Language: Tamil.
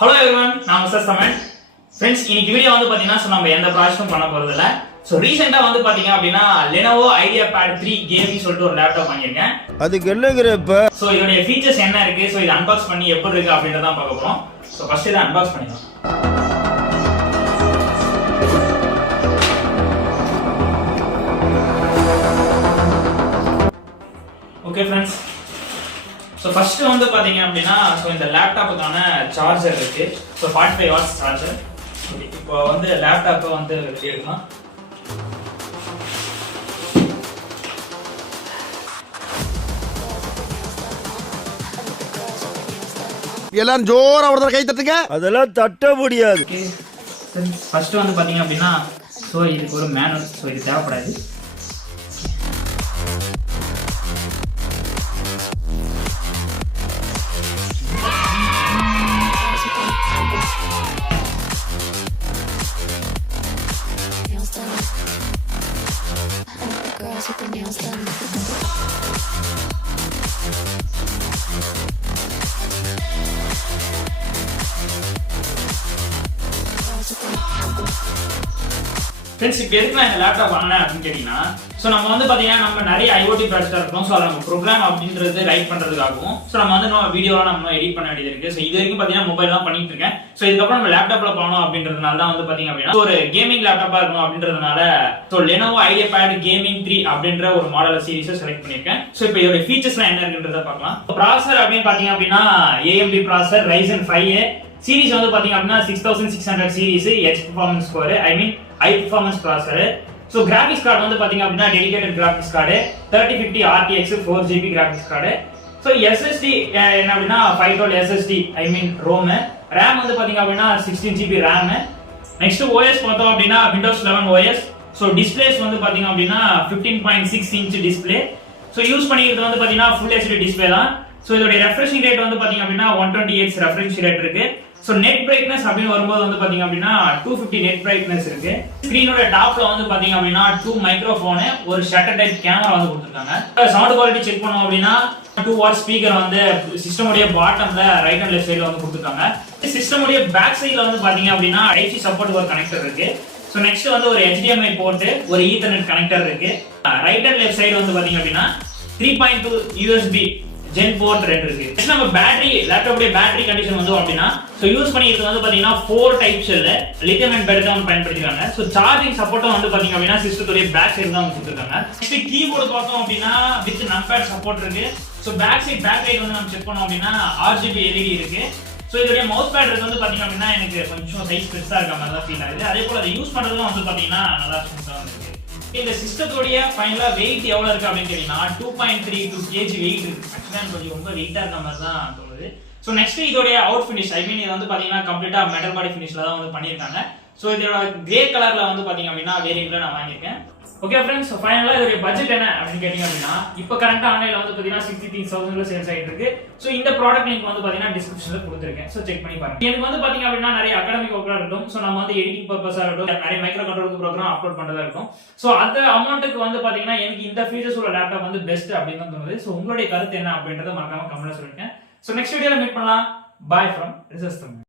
Hello everyone, நான் மிஸ்டர் சமன். Friends, இன்னைக்கு வீடியோ வந்து பாத்தீங்கன்னா நம்ம எந்த ப்ராஜெக்டும் பண்ண போறது இல்ல. சோ ரீசன்ட்டா வந்து பாத்தீங்க அப்படினா Lenovo IdeaPad 3 கேமிங் சொல்லிட்டு ஒரு லேப்டாப் வாங்கிருக்கேன். அதுக்கு என்னங்கற இப்ப? சோ இதோட ஃபீச்சர்ஸ் என்ன இருக்கு? சோ இத அன்பாக்ஸ் பண்ணி எப்படி இருக்கு அப்படின்றத தான் பார்க்க போறோம். சோ ஃபர்ஸ்ட் இத அன்பாக்ஸ் பண்ணிடலாம். Okay friends. So first வந்து பாத்தீங்க அப்படினா சோ இந்த லேப்டாப்புக்கான சார்ஜர் இருக்கு. So 45 watts charger. இப்போ வந்து லேப்டாப்பை வந்து எடுக்கலாம். எல்லாரும் ஜோரா ஒரு கை தட்டுங்க. அதெல்லாம் தட்ட முடியாது. ஃபர்ஸ்ட் வந்து பாத்தீங்க அப்படினா சோ இதுக்கு ஒரு மேனுவல் சோ இது தேவைப்படாது. ஃப்ரெண்ட்ஸ் இப்போ எதுக்கு நான் இந்த லேப்டாப் வாங்கினேன் அப்படின்னு கேட்டீங்கன்னா ஸோ நம்ம வந்து பார்த்தீங்கன்னா நம்ம நிறைய ஐஓடி ப்ராஜெக்டாக இருக்கும். ஸோ நம்ம ப்ரோக்ராம் அப்படின்றது ரைட் பண்ணுறதுக்காகவும் ஸோ நம்ம வந்து நம்ம வீடியோலாம் நம்ம எடிட் பண்ண வேண்டியது இருக்குது. ஸோ இது வரைக்கும் பார்த்தீங்கன்னா மொபைல் தான் பண்ணிட்டு இருக்கேன். ஸோ இதுக்கப்புறம் நம்ம லேப்டாப்ல போகணும் அப்படின்றதுனால தான் வந்து பார்த்தீங்க அப்படின்னா ஒரு கேமிங் லேப்டாப்பாக இருக்கணும் அப்படின்றதுனால ஸோ Lenovo IdeaPad Gaming 3 அப்படின்ற ஒரு மாடல் சீரிஸை செலக்ட் பண்ணியிருக்கேன். ஸோ இப்போ இதோட ஃபீச்சர்ஸ்லாம் என்ன இருக்குன்றத பார்க்கலாம். ப்ராசர் அப்படின்னு பார்த்தீங்க அப்படின்னா AMD ப்ராசர் Ryzen 5A சீரிஸ் வந்து பாத்தீங்க அப்படினா 6600 series H performance score I mean high performance processor. So graphics card வந்து பாத்தீங்க அப்படினா dedicated graphics card 3050 RTX 4GB graphics card. So SSD என்ன அப்படினா 512 SSD ஐ மீன் ROM. RAM வந்து பாத்தீங்க அப்படினா 16GB RAM. நெக்ஸ்ட் OS பார்த்தோம் அப்படினா Windows 11 OS. சோ டிஸ்ப்ளேஸ் வந்து பாத்தீங்க அப்படினா 15.6 இன்ச் டிஸ்ப்ளே. சோ யூஸ் பண்ணிக்கிறது வந்து பாத்தீங்கன்னா ஃபுல் HD டிஸ்ப்ளே தான். சோ இதோட ரெஃப்ரெஷிங் ரேட் வந்து பாத்தீங்க அப்படினா 120 Hz ரெஃப்ரெஷிங் ரேட் இருக்கு. சோ நெட் பிரைட்னஸ் அப்படின்னு வரும்போது வந்து பாத்தீங்க அப்படினா 250 நெட் பிரைட்னஸ் இருக்கு. ஸ்கிரீனோட டாப்ல வந்து பாத்தீங்க அப்படினா 2 மைக்ரோஃபோன் ஒரு ஷட்டர் டைப் கேமரா வந்து கொடுத்திருக்காங்க. சவுண்ட் குவாலிட்டி செக் பண்ணோம் அப்படினா 2 வாட் ஸ்பீக்கர் வந்து சிஸ்டம் உடைய பாட்டம்ல ரைட் அண்ட் லெஃப்ட் சைடுல வந்து கொடுத்திருக்காங்க. சிஸ்டம் உடைய பேக் சைடுல வந்து பாத்தீங்க அப்படினா Type-C சப்போர்ட் ஒரு கனெக்டர் இருக்கு. சோ நெக்ஸ்ட் வந்து ஒரு HDMI போர்ட் ஒரு ஈத்தர்நெட் கனெக்டர் இருக்கு. ரைட் அண்ட் லெஃப்ட் சைடு வந்து பாத்தீங்க அப்படினா 3.2 USB ஜென் போர்ட் 2 இருக்கு. நெக்ஸ்ட் நம்ம பேட்டரி லேப்டாப் உடைய பேட்டரி கண்டிஷன் வந்து அப்படினா சோ யூஸ் பண்ணிக்கிறது வந்து பாத்தீங்கன்னா 4 டைப் செல்ல லித்தியம் அயன் பேட்டரி தான் பயன்படுத்திருக்காங்க. சோ சார்ஜிங் சப்போர்ட்டும் வந்து பாத்தீங்க அப்படினா சிஸ்டத்தோட பேக் சைடு தான் கொடுத்திருக்காங்க. நெக்ஸ்ட் கீபோர்ட் பார்த்தோம் அப்படினா வித் நம்பர் சப்போர்ட் இருக்கு. So back side back light வந்து நம்ம செக் பண்ணோம் அப்படினா RGB LED இருக்கு. சோ இதோட மவுஸ் பேட் வந்து பாத்தீங்க அப்படினா எனக்கு கொஞ்சம் சைஸ் பெருசா இருக்க மாதிரி தான் ஃபீல் ஆகுது. அதே போல அதை யூஸ் பண்றதும் வந்து பாத்தீங்கன்னா நல்லா ஸ்மூத்தா இருக்கு. இந்த சிஸ்டத்தோட ஃபைனலா வெயிட் எவ்வளவு இருக்கு அப்படின்னு கேட்டீங்கன்னா 2.32 kg வெயிட் இருக்கு. ஆக்சுவலா கொஞ்சம் ரொம்ப வெயிட்டா இருக்க மாதிரி தான் தோணுது. சோ நெக்ஸ்ட் இதோட அவுட் ஃபினிஷ் ஐ மீன் இது வந்து பாத்தீங்கன்னா கம்ப்ளீட்டா மெட்டல் பாடி ஃபினிஷ்ல தான் வந்து பண்ணிருக்காங்க. சோ இதோட கிரே கலர்ல வந்து பாத்தீங்க அப்படின்னா வேரியன்ட்ல நான் வாங்கியிருக்கேன். ஓகே फ्रेंड्स, ஃபைனலா இதோட பட்ஜெட் என்ன அப்படின்னு கேட்டிங்க அப்படினா இப்போ கரண்டா ஆன்லைன்ல வந்து பாத்தீங்கன்னா 63000 ல சேல்ஸ் ஆயிட்டு இருக்கு. சோ இந்த ப்ராடக்ட் லிங்க் வந்து பாத்தீங்கன்னா டிஸ்கிரிப்ஷன்ல கொடுத்திருக்கேன். சோ செக் பண்ணி பாருங்க. எனக்கு வந்து பாத்தீங்க அப்படினா நிறைய அகாடமிக் ஒர்க்கா இருக்கும். சோ நம்ம வந்து எடிட்டிங் பர்பஸா இருக்கும், நிறைய மைக்ரோ கண்ட்ரோலுக்கு ப்ரோகிராம் அப்லோட் பண்றதா இருக்கும். சோ அந்த அமௌண்ட்க்கு வந்து பாத்தீங்கன்னா எனக்கு இந்த ஃபீச்சர்ஸ் உள்ள லேப்டாப் வந்து பெஸ்ட் அப்படின்னு தான் தோணுது. சோ உங்களுடைய கருத்து என்ன அப்படின்றத மறக்காம கமெண்ட்ல சொல்லுங்க. சோ நெக்ஸ்ட் வீடியோல மீட் பண்ணலாம். By from research.